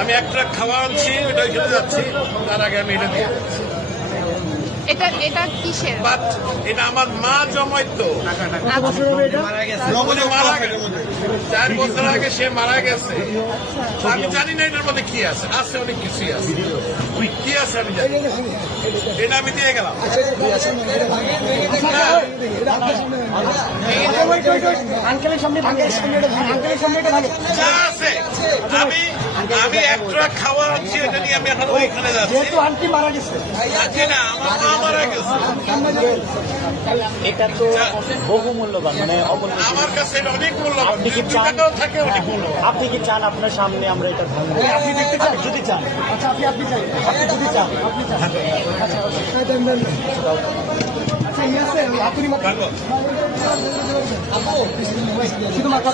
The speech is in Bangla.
আমি একটা খাওয়া আনছি, ওটা খেতে যাচ্ছি, তার আগে আমি এটা দিয়ে এটা কিসের? বাট এটা আমার মা জমাইতো, মারা গেছে 4 বছর আগে, সে মারা গেছে। আমি জানি না এটার মধ্যে কি আছে, আছে অনেক কিছুই আছে, কি আছে আমি জানি। এটা আমি দিয়ে গেলাম। যা আছে আমি একটা খাওয়া আনছি, এটা নিয়ে আমি এখন ওইখানে যাচ্ছি। আন্টি মারা গেছে, না আমার মা মারা গেছে। এটা তো বহু মূল্যবান, মানে আমার কাছে এটা অনেক মূল্যবান, 2 টাকাও থাকে অনেক মূল্যবান। আপনি কি চান আপনার সামনে আমরা এটা ভাঙবো? আপনি দেখতে চান? যদি চান, আচ্ছা আপনি চান, আপনি যদি চান, আপনি চান, আচ্ছা আচ্ছা, ইয়ে আছে আপনি ভালো। শুধু মাথা